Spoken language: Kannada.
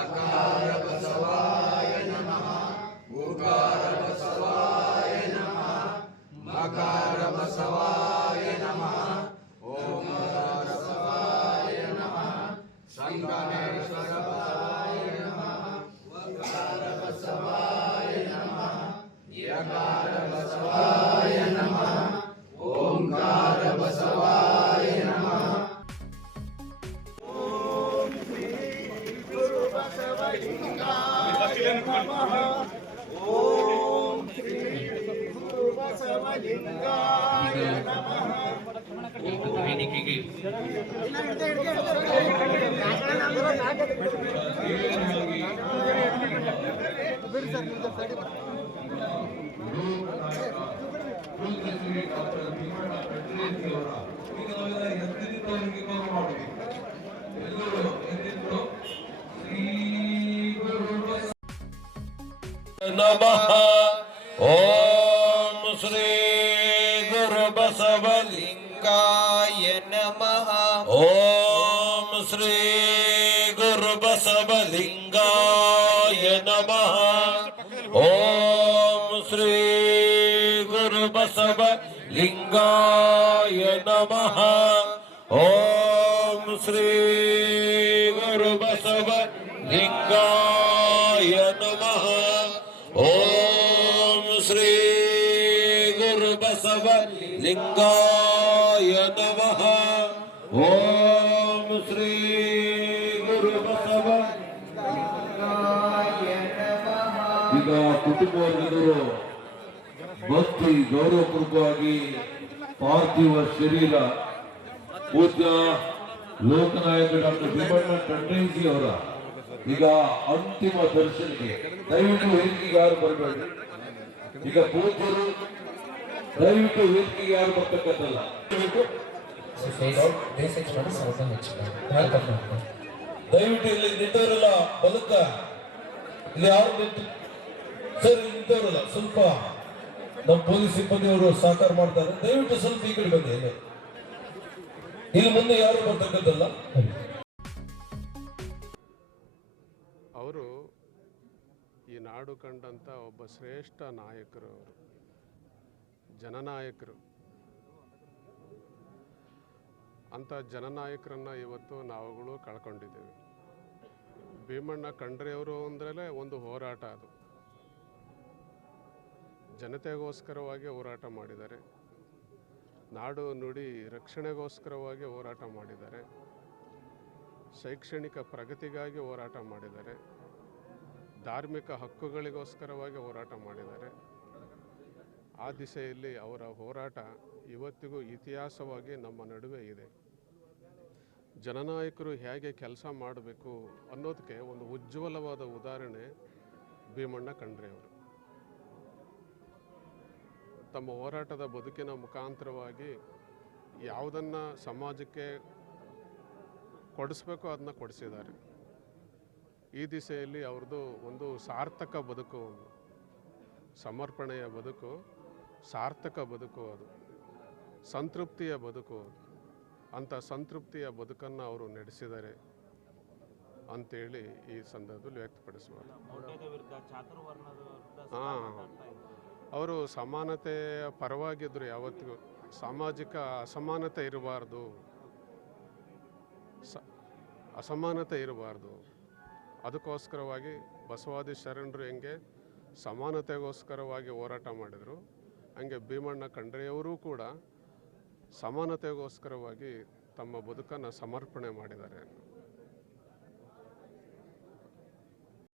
ಅಕಾರ ಬಸವಾಯ ನಮಃ. ಉಕಾರ ಬಸವಾಯ ನಮಃ. ಮಕಾರ ಬಸವಾಯ ನಮಃ. ಓಂಕಾರ ಬಸವಾಯ ನಮಃ. ಸಂಗಮೇಶ್ವರ ಬಸವಾಯ ನಮಃ. ವಕಾರ ಬಸವಾಯ ನಮಃ. ಯಕಾರ ಬಸವಾಯ ನಮಃ. ಓಂಕಾರ ಬಸವಾಯ ನಮಃ. ಓಂ ಶ್ರೀ ಗುರು ಬಸವಲಿಂಗಾಯ ನಮಃ. ಓಂ ಶ್ರೀ ಗುರು ಬಸವಲಿಂಗಾಯ ನಮಃ. ನಮಃ. ಓಂ ಶ್ರೀ ಗುರು ಬಸವಲಿಂಗಾಯ ನಮಃ. ಓಂ ಶ್ರೀ ಗುರು ಬಸವಲಿಂಗಾಯ ನಮಃ. ಓಂ ಶ್ರೀ ಗುರು ಬಸವಲಿಂಗಾಯ ನಮಃ. ಓಂ ಶ್ರೀ ಗುರು ಬಸವಲಿಂಗಾಯ ನಮಃ. ಓಂ ಶ್ರೀ ಗುರು ಬಸವಲಿಂಗಾಯ ನಮಃ. ಓಂ ಶ್ರೀ ಗುರು ಬಸವಲಿಂಗಾಯ ನಮಃ. ಈಗ ಕುಟುಂಬವರ್ಗದವರು ಭಕ್ತಿ ಗೌರವಪೂರ್ವಕವಾಗಿ ಪಾರ್ಥಿವ ಶರೀರ ಪೂಜ್ಯ ಲೋಕನಾಯಕ ಡಾಕ್ಟರ್ ಭೀಮಣ್ಣ ಖಂಡ್ರೇಜಿ ಅವರ ಈಗ ಅಂತಿಮ ದರ್ಶನಕ್ಕೆ ದಯವಿಟ್ಟು ವೇದಿಕೆಗೆ ಯಾರು ಬರಬೇಡಿ. ಈಗ ಪೂಜ್ಯರು ದಯವಿಟ್ಟು ವೇದಿಕೆಗೆ ಯಾರು ಬರ್ತಕ್ಕಂಥಲ್ಲ. ದಯವಿಟ್ಟು ಇಲ್ಲಿ ನಿಂತವರೆಲ್ಲ ಬದುಕ ಇಲ್ಲಿ ಯಾರು ನಿಂತು ಸರ್ ನಿಂತವರಲ್ಲ ಸ್ವಲ್ಪ ನಮ್ಮ ಪೊಲೀಸ್ ಸಿಬ್ಬಂದಿಯವರು ಸಹಕಾರ ಮಾಡ್ತಾರೆ. ದಯವಿಟ್ಟು ಸ್ವಲ್ಪ ಈ ಕಡೆ ಬನ್ನಿ. ಇಲ್ಲಿ ಮುಂದೆ ಯಾರು ಬರ್ತಕ್ಕಂಥಲ್ಲ. ಅವರು ಈ ನಾಡು ಕಂಡಂಥ ಒಬ್ಬ ಶ್ರೇಷ್ಠ ನಾಯಕರು, ಅವರು ಜನನಾಯಕರು. ಅಂಥ ಜನನಾಯಕರನ್ನು ಇವತ್ತು ನಾವುಗಳು ಕಳ್ಕೊಂಡಿದ್ದೇವೆ. ಭೀಮಣ್ಣ ಖಂಡ್ರೆಯವರು ಅಂದ್ರೇ ಒಂದು ಹೋರಾಟ. ಅದು ಜನತೆಗೋಸ್ಕರವಾಗಿ ಹೋರಾಟ ಮಾಡಿದ್ದಾರೆ. ನಾಡು ನುಡಿ ರಕ್ಷಣೆಗೋಸ್ಕರವಾಗಿ ಹೋರಾಟ ಮಾಡಿದ್ದಾರೆ. ಶೈಕ್ಷಣಿಕ ಪ್ರಗತಿಗಾಗಿ ಹೋರಾಟ ಮಾಡಿದ್ದಾರೆ. ಧಾರ್ಮಿಕ ಹಕ್ಕುಗಳಿಗೋಸ್ಕರವಾಗಿ ಹೋರಾಟ ಮಾಡಿದ್ದಾರೆ. ಆ ದಿಸೆಯಲ್ಲಿ ಅವರ ಹೋರಾಟ ಇವತ್ತಿಗೂ ಇತಿಹಾಸವಾಗಿ ನಮ್ಮ ನಡುವೆ ಇದೆ. ಜನನಾಯಕರು ಹೇಗೆ ಕೆಲಸ ಮಾಡಬೇಕು ಅನ್ನೋದಕ್ಕೆ ಒಂದು ಉಜ್ವಲವಾದ ಉದಾಹರಣೆ ಭೀಮಣ್ಣ ಖಂಡ್ರೆಯವರು. ತಮ್ಮ ಹೋರಾಟದ ಬದುಕಿನ ಮುಖಾಂತರವಾಗಿ ಯಾವುದನ್ನು ಸಮಾಜಕ್ಕೆ ಕೊಡಿಸ್ಬೇಕು ಅದನ್ನ ಕೊಡಿಸಿದ್ದಾರೆ. ಈ ದಿಸೆಯಲ್ಲಿ ಅವ್ರದ್ದು ಒಂದು ಸಾರ್ಥಕ ಬದುಕು, ಸಮರ್ಪಣೆಯ ಬದುಕು, ಸಾರ್ಥಕ ಬದುಕು, ಅದು ಸಂತೃಪ್ತಿಯ ಬದುಕು. ಅಂಥ ಸಂತೃಪ್ತಿಯ ಬದುಕನ್ನು ಅವರು ನಡೆಸಿದ್ದಾರೆ ಅಂತೇಳಿ ಈ ಸಂದರ್ಭದಲ್ಲಿ ವ್ಯಕ್ತಪಡಿಸುವರು. ಅವರು ಸಮಾನತೆಯ ಪರವಾಗಿದ್ದರು. ಯಾವತ್ತಿಗೂ ಸಾಮಾಜಿಕ ಅಸಮಾನತೆ ಇರಬಾರ್ದು, ಅಸಮಾನತೆ ಇರಬಾರ್ದು. ಅದಕ್ಕೋಸ್ಕರವಾಗಿ ಬಸವಾದಿ ಶರಣರು ಹೆಂಗೆ ಸಮಾನತೆಗೋಸ್ಕರವಾಗಿ ಹೋರಾಟ ಮಾಡಿದರು, ಹಂಗೆ ಭೀಮಣ್ಣ ಖಂಡ್ರೆಯವರೂ ಕೂಡ ಸಮಾನತೆಗೋಸ್ಕರವಾಗಿ ತಮ್ಮ ಬದುಕನ್ನು ಸಮರ್ಪಣೆ ಮಾಡಿದ್ದಾರೆ.